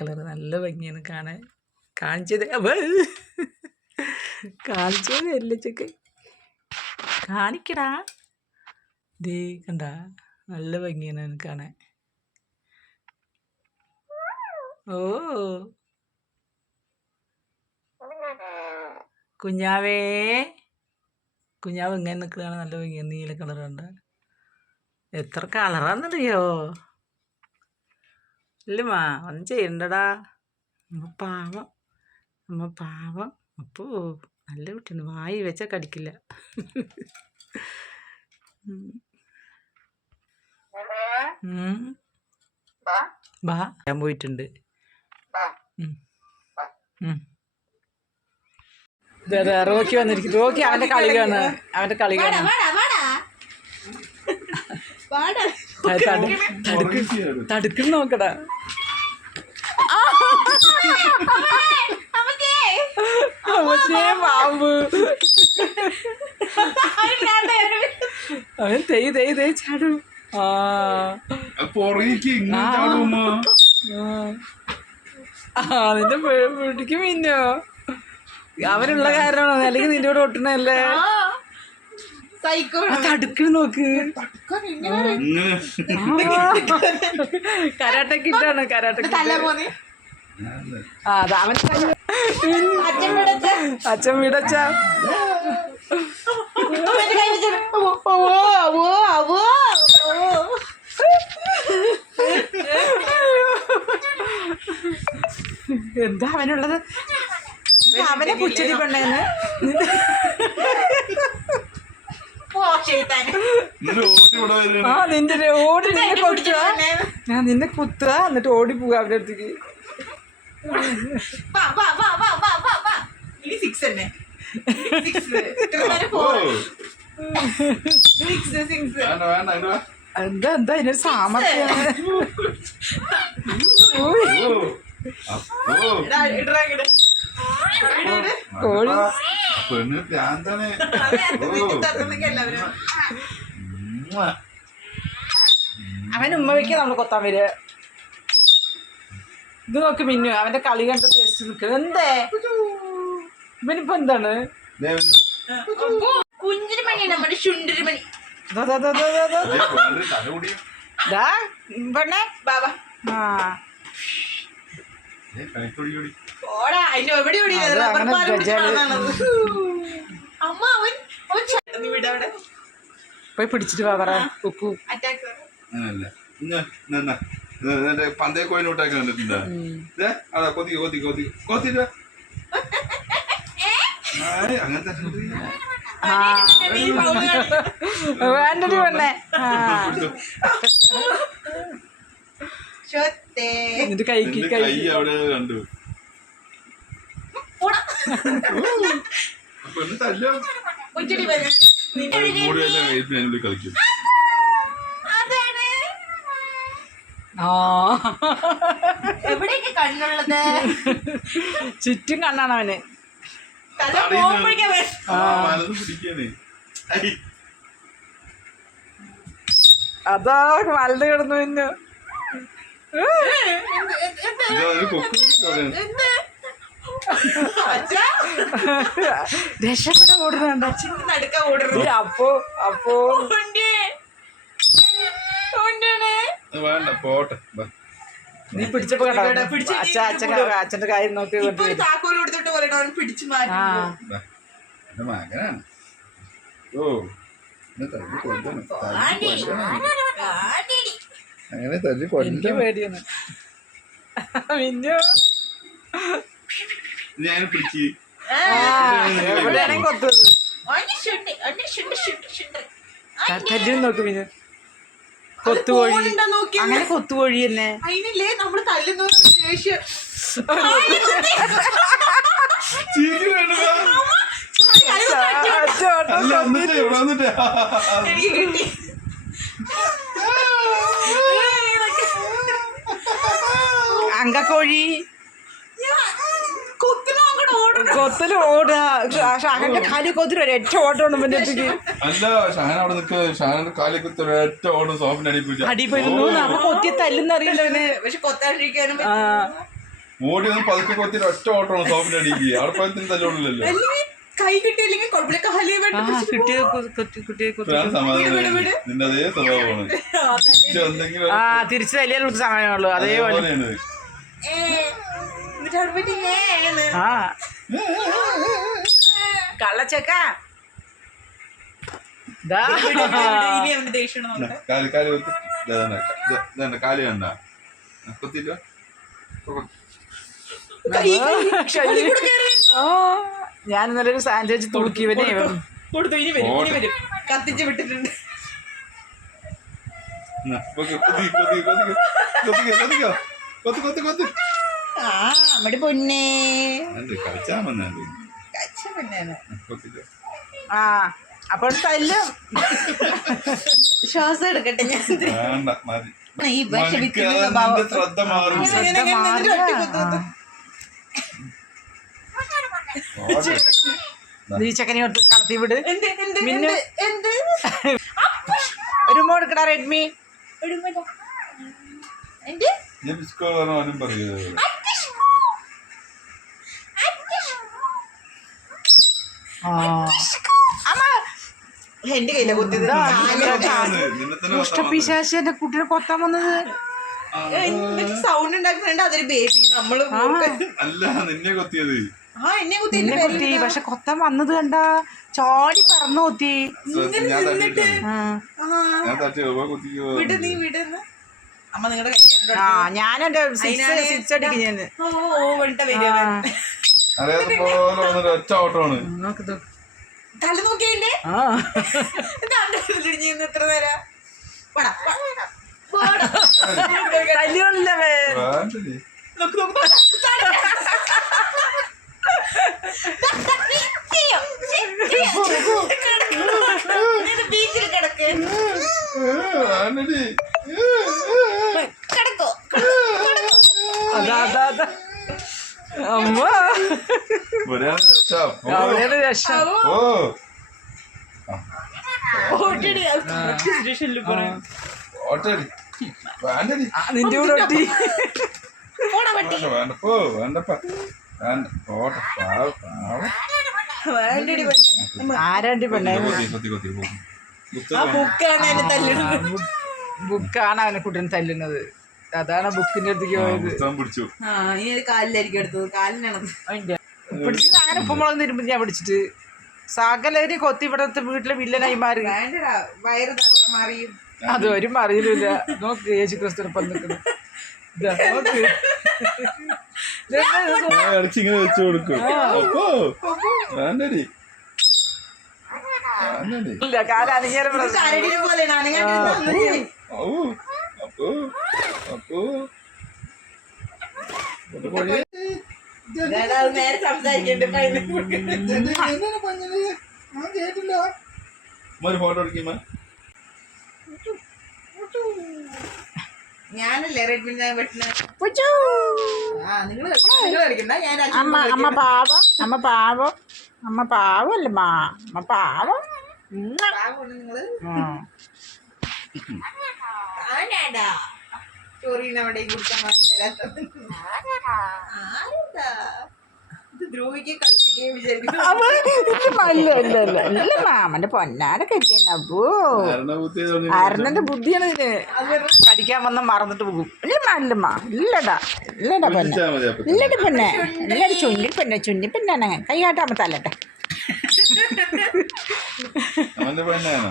Colour നല്ല ഭംഗിയാണ് കാണാൻ. കാണിച്ചത്. കാണിച്ചത് എല്ലച്ചൊക്കെ. കാണിക്കടാ. ദേ കണ്ട. നല്ല ഭംഗിയാണ് കാണാൻ. ഓ. കുഞ്ഞാവേ. കുഞ്ഞാവ് ഇങ്ങനെ നിൽക്കുകയാണ്. നല്ല ഭംഗിയാണ്. നീല കളർ കണ്ട. എത്ര കളറാന്നറിയോ? ഇല്ലമ്മാ ഒന്നും ചെയ്യണ്ടടാ. അമ്മ പാവം. അമ്മ പാവം. അപ്പോ നല്ല കുട്ടിയാണ് വായി വെച്ചാൽ കടിക്കില്ല. ബാ. ഞാൻ പോയിട്ടുണ്ട്. റോക്കി വന്നിരിക്കും റോക്കി അവന്റെ കളി കാണാ അവന്റെ കളി കാണാ തടുക്ക് നോക്കടാ. അമ്മച്ചേ പാമ്പ് അവൻ തെയ് തെയ് തെയ് ചാടും. ആ. നിന്റെ പി- പിടിക്കും പിന്നോ അവനുള്ള കാരണമാണോ? അല്ലെങ്കിൽ നിന്നോട് കൂടെ ഒട്ടണല്ലേ? ആ. തടുക്കണ നോക്ക്. പോന്നെ ആ അത് അവൻ അച്ഛൻ വിടച്ച. എന്താ അവനുള്ളത്? അവനെ പുച്ചടി പെണ്ണേന്ന് ഓ ചെയ്താന് ഇങ്ങനെ ഓടി ഇവിടെ വരും ആ നിന്റെ ഓടി നിന്നെ കൊത്തുക ഞാൻ നിന്നെ കുത്തുക എന്നിട്ട് ഓടി പോവുക അവരുടെ അടുത്തേക്ക്. എന്താ എന്താ ഇടാ ഇടാ കോഴി. പെണ്ണ് ഭ്രാന്താണ്. അവൻ ഉമ്മ വെക്കാൻ നമ്മൾ കൊത്താൻ വരിക. ഇത് നോക്ക് മിന്നു അവന്റെ കളി കണ്ട് ജസ്റ്റ് നിൽക്കുക എന്തേ? ഇവനിപ്പോ എന്താണ്. മണി നമ്മുടെ ശുണ്ടിരി മണി പെണ്ണേ. ബാബാ. ആ. പോയി പിടിച്ചിട്ട് വാ പറ. ഉപ്പു. പന്തേ കോയിനോട്ടൊക്കെ കണ്ടിട്ടുണ്ട്? ദേ, അതാ കൊത്തി കൊത്തി കൊത്തി കൊത്തിട്ട് അങ്ങനത്തെ ആ വേണ്ടടി പെണ്ണേ ആ. ഷൊത്തേ. എന്നിട്ട് കൈക്ക് കൈ കൈ അവിടെ കണ്ടു ഓടാ പെണ്ണ് തല്ലോ ഉച്ചടി വരും മൂടി എല്ലാം കഴിഞ്ഞിട്ട് അതിനുള്ളിൽ കളിക്കും എവിടെയൊക്കെ കണ്ണുള്ളത് ചുറ്റും കണ്ണാണ് അവന് അതാ വലത് കിടന്നു പിന്നെ ഇതാ ഒരു കൊക്ക് പിടിച്ചോടെ. എന്ത് അച്ഛാ രക്ഷപ്പെട്ട ഓടുന്നുണ്ട് അച്ഛന്റെ നടുക്ക ഓടുന്നു അപ്പോ അപ്പോ. വേണ്ട പോട്ടെ. ബാ. നീ പിടിച്ചപ്പോ കേട്ടോ അച്ഛ അച്ഛൻ അച്ഛന്റെ കാര്യം നോക്കി ഇപ്പൊ താക്കോൽ കൊടുത്തിട്ട് പറയണ പിടിച്ചു മാറ്റി മകനാണ്. ഓ. അങ്ങനെ തല്ലി കൊല്ലണം പേടിയാണ് മിന്നു. ഞാൻ പിടിച്ച് നോക്ക് മിന്നു കൊത്തുകോഴി അങ്ങനെ കൊത്തുകോഴി തന്നെ. അതിനില്ലേ നമ്മൾ തല്ലുന്ന ദേഷ്യം. ചീക്ക് വേണ്ടടാ. അല്ല എന്നിട്ട് ഇവിടെ വന്നിട്ട് എനിക്ക് കിട്ടി അങ്കക്കോഴി കുത്തിനോ അങ്ങോട്ട് ഓടും കൊത്തൽ ഓടുക. ഷാഹന്റെ കാൽ ഒരൊറ്റ ഉണ്ട് അല്ല ഷാൻ അവിടെ നിൽക്ക് ഷാനിന്റെ കാലൊക്കെ ഒറ്റ ഓടും സോഫിന്റെ അടിപ്പിച്ചു അടിപ്പിരുന്നു അപ്പൊ കൊത്തി തല്ലുന്ന അറിയില്ല അവന് പക്ഷെ കൊത്താണ്ടിരിക്കാനും ഓടി ഒന്ന് പതുക്കെ കൊത്തി ഒറ്റ ഓട്ടമാണ് സോപ്പിന്റെ അടിക്കുക അവിടെ തല്ലോടില്ലല്ലോ. കൈ കിട്ടിയില്ലെങ്കിൽ കുഴപ്പമില്ല കാലി നിന്റെ അതേ സ്വഭാവമാണ്. തിരിച്ചു തല്ലിയാൽ നമുക്ക് സമയമുള്ളൂ അതേപോലെ. ഞാൻ ഇന്നലെ ഒരു സാൻഡ്വിച്ച് തുളുക്കി ഇവനെ കൊടുത്തു ഇനി വരും. വരും കത്തിച്ച് വിട്ടിട്ടുണ്ട് കൊത്തി കൊത്തി കൊത്തി കൊത്തി കൊത്തിക്കോ കൊത്തിക്കോ കൊത്തി കൊത്തി കൊത്തി ആ നമ്മുടെ പൊന്നേ. ആ അപ്പോൾ തല്ലും. ശ്വാസം എടുക്കട്ടെ ഞാൻ. ഈ വിഷമിക്കുന്ന സ്വഭാവം. ശ്രദ്ധ മാറും. നീ ചക്കനെ കളത്തി വിട്. മിന്നു. ഒരു മോ എടുക്കടാ റെഡ്മി. ഒരു മിനിറ്റ്. എന്ത് ഞാൻ ബിസ്കോ പറഞ്ഞാലും പറയൂ ആ അമ്മ എന്റെ കയ്യിലെ നിന്നെ കുട്ടിനെ കൊത്താൻ വന്നത്? സൗണ്ട് ഉണ്ടാക്കുന്നുണ്ട്? അതൊരു ബേബി നമ്മൾ അല്ല നിന്നെ കൊത്തിയത്. ആ എന്നെ കുത്തി എന്നെ എന്റെ കൊത്തി. പക്ഷെ കൊത്താൻ വന്നത് കണ്ട ചാടി പറന്നു കൊത്തി. ഞാൻ എന്റെ സിക്സ് പോലെ വന്നിട്ട് ഒറ്റ ഓട്ടമാണ്. നോക്ക് നോക്ക്. തല നോക്കിയല്ലേ ആ തിരിഞ്ഞു എത്ര നേരം ബീച്ചിൽ പോടാ, പോടാ. കല്ലുകളില്ലവേ വേണ്ടടി. നോക്ക്, നോക്ക്, പോടാ. താഴെ. ചെയ്യോ, ചെയ്യോ, ചെയ്യോ. കിടക്ക്. ഇത് ബീച്ചിൽ കിടക്ക് വേണ്ടടി. കിടക്കോ അതാ അതാ അതാ അമ്മ ഒരാൾ രക്ഷ. പോ. അവിടെയാണ് രസം ഓ ഓൾറെഡി സ്റ്റേഷനിൽ ഓട്ടടി വേണ്ടടി ആ, നിന്റെ കൂടെ ഒട്ടി പട്ടി വേണ്ട വേണ്ട പോ വേണ്ടപ്പ വേണ്ട പെണ്ണെ ആരാണ്ടി പെണ്ണേ? ബുക്കാണ് അവനെ കുട്ടൻ തല്ലുന്നത്. അതാണ് ബുക്കിന്റെ അടുത്തേക്ക് പോയത്. പിടിച്ചു. ആ ഇനി കാലിലായിരിക്കും എടുത്തത്. കാലിനാണത് പിടിച്ചിട്ട് അങ്ങനെ ഉപ്പുമുളക് തിരുമ്പ് ഞാൻ പിടിച്ചിട്ട്. സകലര് കൊത്തി ഇവിടത്തെ വീട്ടിലെ വില്ലനായി മാറി വയറ് മാറിയും. അത് ഒരു അറിയില്ല നോക്ക് യേശു ക്രിസ്തുനൊപ്പം നിൽക്കുന്നു. ഇതാ, നോക്ക്. ഇതെന്താ ഇത്? വെച്ചു കൊടുക്കും. അപ്പോ വേണ്ടടി. ഇല്ല അനങ്ങാണ്ടിരുന്ന ഔ അപ്പോ? അപ്പോ. നേരെ സംസാരിക്കണ്ട് ഉമ്മ ഒരു ഫോട്ടോ എടുക്കുമ്പോ ഞാനല്ലേ റെഡ്മി ഞാൻ ആ ഞാൻ അമ്മ അമ്മ പാവം അമ്മ പാവം അമ്മ പാവല്ലേ മാ. അമ്മ പാവം. നിങ്ങൾ? ഉം. ചോറീന് അവിടെ കുടിക്കാൻ കളിപ്പിക്കുകയും മാമന്റെ പൊന്നാടെ കെട്ടിയപ്പോ അരണന്റെ ബുദ്ധിയാണ് ഇതിന് കടിക്കാൻ വന്ന മറന്നിട്ട് പോകും. ഇല്ലമ്മ ഇല്ലമ്മ ഇല്ലടാ ഇല്ലടാ അപ്പൊ ഇല്ലടി പെണ്ണെ ഇല്ലടി ചുണ്ടി പെണ്ണെ ചുണ്ടി പെണ്ണാണ് കൈ തല്ലട്ടെ അവന്റെ പെണ്ണാണോ